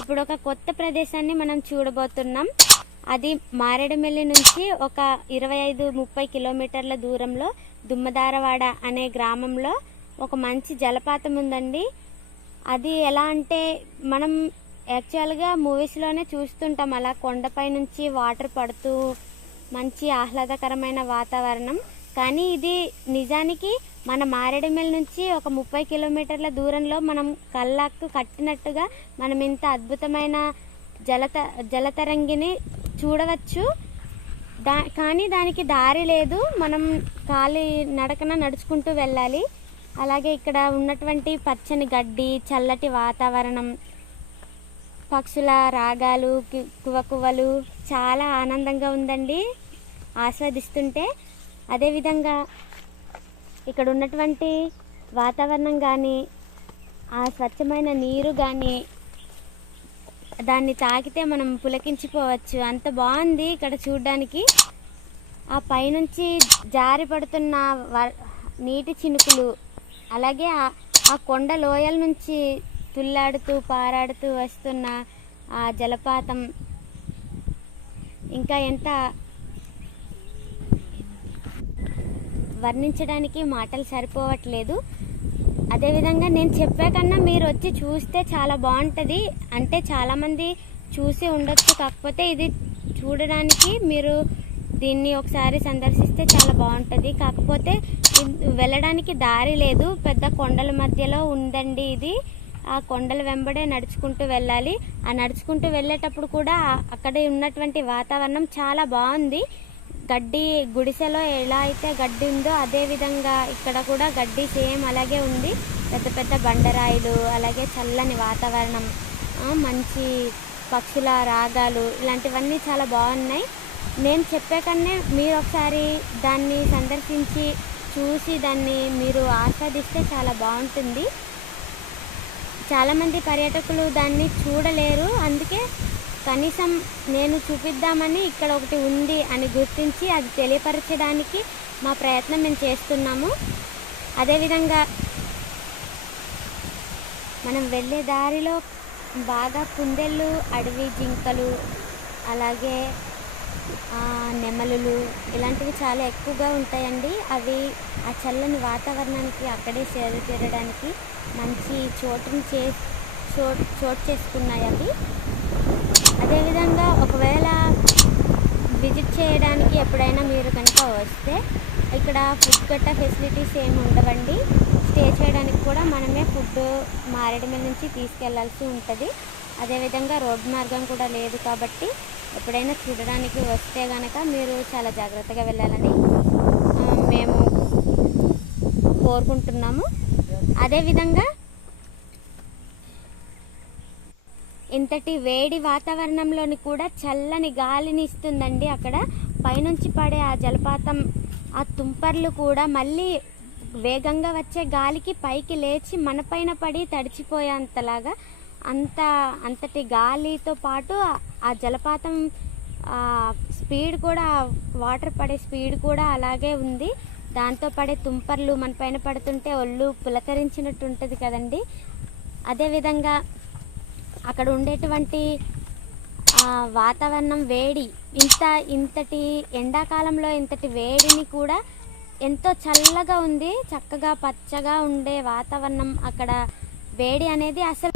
ఇప్పుడు ఒక కొత్త ప్రదేశాన్ని మనం చూడబోతున్నాం. అది మారేడుమిల్లి నుంచి ఒక 25-30 కిలోమీటర్ల దూరంలో దుమ్మదారవాడ అనే గ్రామంలో ఒక మంచి జలపాతం ఉందండి. అది ఎలా అంటే మనం యాక్చువల్గా మూవీస్లోనే చూస్తుంటాం, అలా కొండపై నుంచి వాటర్ పడుతూ మంచి ఆహ్లాదకరమైన వాతావరణం. కానీ ఇది నిజానికి మన మారేడుమిల్లి నుంచి ఒక 30 కిలోమీటర్ల దూరంలో మనం కళ్ళకు కట్టినట్టుగా మనం ఇంత అద్భుతమైన జలతరంగిని చూడవచ్చు. కానీ దానికి దారి లేదు, మనం కాలి నడకన నడుచుకుంటూ వెళ్ళాలి. అలాగే ఇక్కడ ఉన్నటువంటి పచ్చని గడ్డి, చల్లటి వాతావరణం, పక్షుల రాగాలు, కువకువలు చాలా ఆనందంగా ఉందండి ఆస్వాదిస్తుంటే. అదేవిధంగా ఇక్కడ ఉన్నటువంటి వాతావరణం కానీ, ఆ స్వచ్ఛమైన నీరు కానీ దాన్ని తాకితే మనం పులకించిపోవచ్చు, అంత బాగుంది ఇక్కడ చూడడానికి. ఆ పైనుంచి జారి పడుతున్న నీటి చినుకులు, అలాగే ఆ కొండ లోయల నుంచి తుల్లాడుతూ పారాడుతూ వస్తున్న ఆ జలపాతం ఇంకా ఎంత వర్ణించడానికి మాటలు సరిపోవట్లేదు. అదేవిధంగా నేను చెప్పే కన్నా మీరు వచ్చి చూస్తే చాలా బాగుంటుంది. అంటే చాలామంది చూసి ఉండొచ్చు, కాకపోతే ఇది చూడడానికి మీరు దీన్ని ఒకసారి సందర్శిస్తే చాలా బాగుంటుంది. కాకపోతే వెళ్ళడానికి దారి లేదు, పెద్ద కొండల మధ్యలో ఉందండి ఇది. ఆ కొండల వెంబడే నడుచుకుంటూ వెళ్ళాలి. ఆ నడుచుకుంటూ వెళ్ళేటప్పుడు కూడా అక్కడ ఉన్నటువంటి వాతావరణం చాలా బాగుంది. గడ్డి గుడిసెలో ఎలా అయితే గడ్డి ఉందో అదే విధంగా ఇక్కడ కూడా గడ్డి సేమ్ అలాగే ఉంది. పెద్ద పెద్ద బండరాయిలు, అలాగే చల్లని వాతావరణం, మంచి పక్షుల రాగాలు, ఇలాంటివన్నీ చాలా బాగున్నాయి. నేను చెప్పే కన్నా మీరు ఒకసారి దాన్ని సందర్శించి చూసి దాన్ని మీరు ఆస్వాదిస్తే చాలా బాగుంటుంది. చాలామంది పర్యాటకులు దాన్ని చూడలేరు, అందుకే కనీసం నేను చూపిద్దామని ఇక్కడ ఒకటి ఉంది అని గుర్తించి అది తెలియపరచడానికి మా ప్రయత్నం మేము చేస్తున్నాము. అదేవిధంగా మనం వెళ్ళే దారిలో బాగా కుందేళ్ళు, అడవి జింకలు, అలాగే నెమలులు ఇలాంటివి చాలా ఎక్కువగా ఉంటాయండి. అవి ఆ చల్లని వాతావరణానికి అక్కడే సేద తీరడానికి మంచి చోటు చేసుకున్నాయి అవి. అదేవిధంగా ఒకవేళ విజిట్ చేయడానికి ఎప్పుడైనా మీరు కనుక వస్తే ఇక్కడ ఫుడ్ గట్ట ఫెసిలిటీస్ ఏమి ఉండవండి. స్టే చేయడానికి కూడా మనమే ఫుడ్ మారేడుమిల్లి నుంచి తీసుకెళ్లాల్సి ఉంటుంది. అదేవిధంగా రోడ్డు మార్గం కూడా లేదు, కాబట్టి ఎప్పుడైనా చూడడానికి వస్తే కనుక మీరు చాలా జాగ్రత్తగా వెళ్ళాలని మేము కోరుకుంటున్నాము. అదేవిధంగా ఇంతటి వేడి వాతావరణంలోని కూడా చల్లని గాలిని ఇస్తుందండి. అక్కడ పైనుంచి పడే ఆ జలపాతం, ఆ తుంపర్లు కూడా మళ్ళీ వేగంగా వచ్చే గాలికి పైకి లేచి మన పైన పడి తడిచిపోయేంతలాగా అంతటి గాలితో పాటు ఆ జలపాతం స్పీడ్ కూడా, వాటర్ పడే స్పీడ్ కూడా అలాగే ఉంది. దాంతో పడే తుంపర్లు మన పైన పడుతుంటే ఒళ్ళు పులకరించినట్టు ఉంటుంది కదండి. అదేవిధంగా అక్కడ ఉండేటువంటి వాతావరణం వేడి, ఇంతటి ఎండాకాలంలో ఇంతటి వేడిని కూడా ఎంతో చల్లగా ఉంది. చక్కగా పచ్చగా ఉండే వాతావరణం, అక్కడ వేడి అనేది అసలు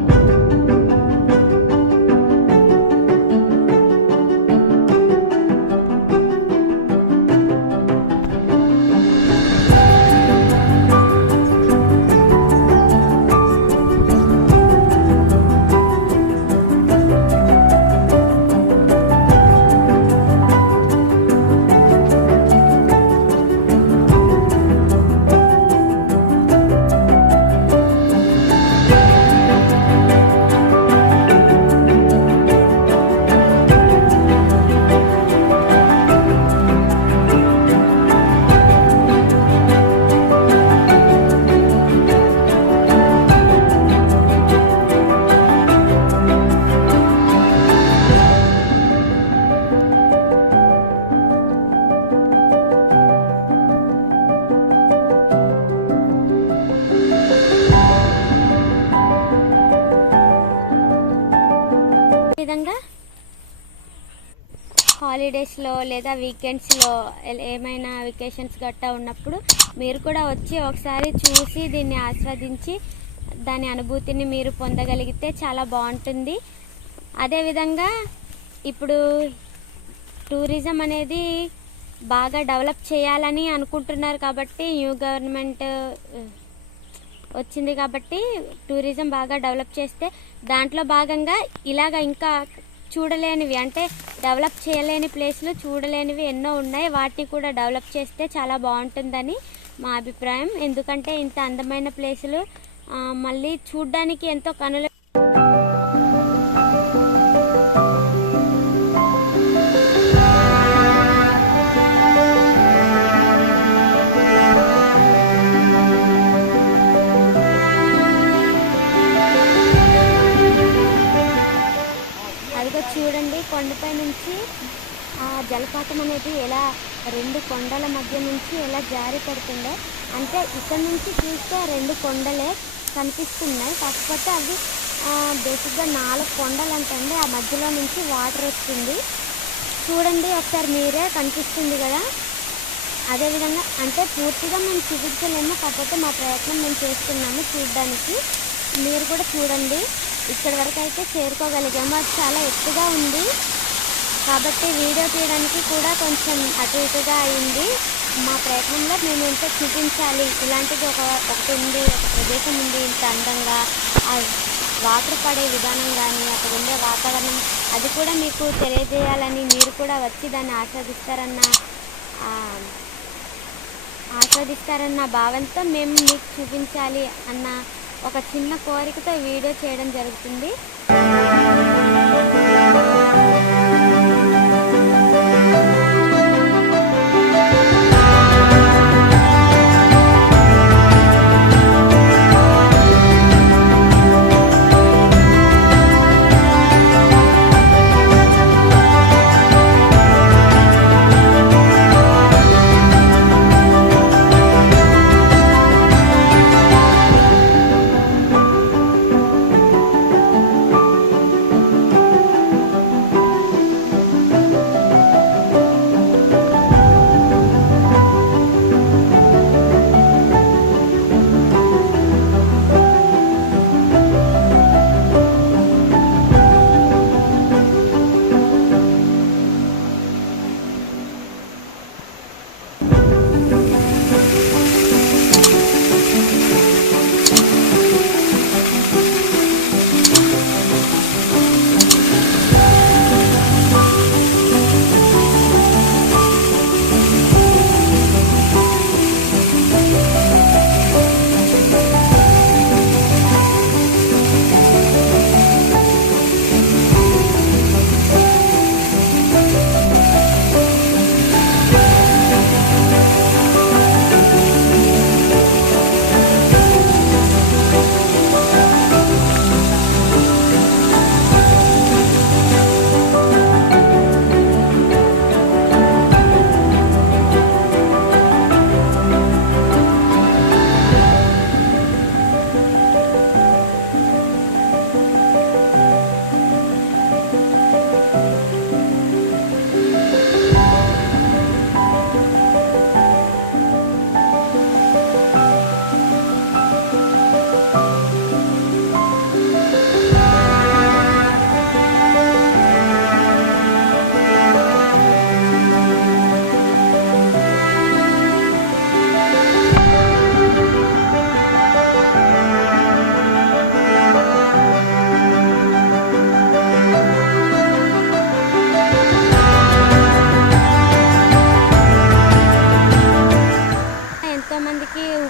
అదేవిధంగా హాలిడేస్లో లేదా వీకెండ్స్లో ఏమైనా వెకేషన్స్ గట్టా ఉన్నప్పుడు మీరు కూడా వచ్చి ఒకసారి చూసి దీన్ని ఆస్వాదించి దాని అనుభూతిని మీరు పొందగలిగితే చాలా బాగుంటుంది. అదేవిధంగా ఇప్పుడు టూరిజం అనేది బాగా డెవలప్ చేయాలని అనుకుంటున్నారు కాబట్టి న్యూ గవర్నమెంట్ వచ్చింది కాబట్టి టూరిజం బాగా డెవలప్ చేస్తే దాంట్లో భాగంగా ఇలాగ ఇంకా చూడలేనివి అంటే డెవలప్ చేయలేని ప్లేస్లు చూడలేనివి ఎన్నో ఉన్నాయి. వాటిని కూడా డెవలప్ చేస్తే చాలా బాగుంటుందని మా అభిప్రాయం. ఎందుకంటే ఇంత అందమైన ప్లేసులు మళ్ళీ చూడడానికి ఎంతో కనుల చూడండి కొండపై నుంచి ఆ జలపాతం అనేది ఎలా రెండు కొండల మధ్య నుంచి ఎలా జారి పడుతుందో. అంటే ఇక్కడ నుంచి చూస్తే రెండు కొండలే కనిపిస్తున్నాయి, కాకపోతే అవి బేసిక్గా 4 కొండలు అంటండి. ఆ మధ్యలో నుంచి వాటర్ వస్తుంది చూడండి ఒకసారి, మీరే కనిపిస్తుంది కదా. అదేవిధంగా అంటే పూర్తిగా మేము చూపించలేము, కాకపోతే మా ప్రయత్నం మేము చేస్తున్నాము చూడడానికి. మీరు కూడా చూడండి. ఇక్కడ వరకు అయితే చేరుకోగలిగాము. అది చాలా ఎత్తుగా ఉంది కాబట్టి వీడియో తీయడానికి కూడా కొంచెం అటు ఇటుగా అయింది. మా ప్రయత్నంలో మేము ఎంతో చూపించాలి, ఇలాంటిది ఒకటి ఉంది, ఒక ప్రదేశం ఉంది ఇంత అందంగా, ఆ వాటర్ పడే విధానం కానీ అక్కడ ఉండే వాతావరణం అది కూడా మీకు తెలియజేయాలని, మీరు కూడా వచ్చి దాన్ని ఆస్వాదిస్తారన్న భావంతో మేము మీకు చూపించాలి అన్న ఒక చిన్న కోరికతో వీడియో చేయడం జరుగుతుంది.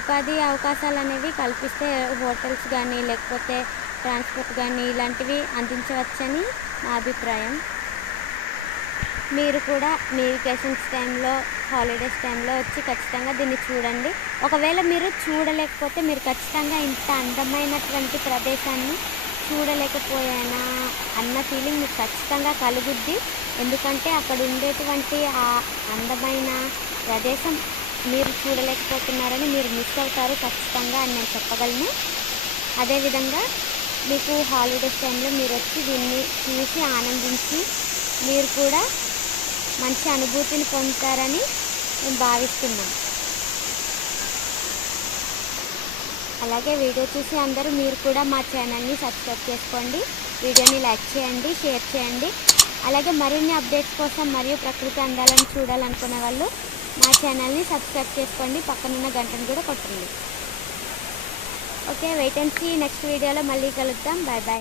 ఉపాధి అవకాశాలు అనేవి కల్పిస్తే హోటల్స్ కానీ లేకపోతే ట్రాన్స్పోర్ట్ కానీ ఇలాంటివి అందించవచ్చని నా అభిప్రాయం. మీరు కూడా మీ వెకేషన్స్ టైంలో హాలిడేస్ టైంలో వచ్చి ఖచ్చితంగా దీన్ని చూడండి. ఒకవేళ మీరు చూడలేకపోతే మీరు ఖచ్చితంగా ఇంత అందమైనటువంటి ప్రదేశాన్ని చూడలేకపోయానా అన్న ఫీలింగ్ మీకు ఖచ్చితంగా కలుగుద్ది. ఎందుకంటే అక్కడ ఉండేటువంటి ఆ అందమైన ప్రదేశం మీరు చూడలేకపోతున్నారని, మీరు మిస్ అవుతారు ఖచ్చితంగా అని నేను చెప్పగలను. అదేవిధంగా మీకు హాలిడేస్ టైంలో మీరు వచ్చి దీన్ని చూసి ఆనందించి మీరు కూడా మంచి అనుభూతిని పొందుతారని నేను భావిస్తున్నాను. అలాగే వీడియో చూసి అందరూ మీరు కూడా మా ఛానల్ని సబ్స్క్రైబ్ చేసుకోండి, వీడియోని లైక్ చేయండి, షేర్ చేయండి. అలాగే మరిన్ని అప్డేట్స్ కోసం మరియు ప్రకృతి అందాలను చూడాలనుకునే వాళ్ళు మా ఛానల్ని సబ్స్క్రైబ్ చేసుకోండి, పక్కనున్న గంటను కూడా కొట్టండి. Okay, wait and see. Next వీడియోలో మళ్ళీ కలుద్దాం. Bye bye.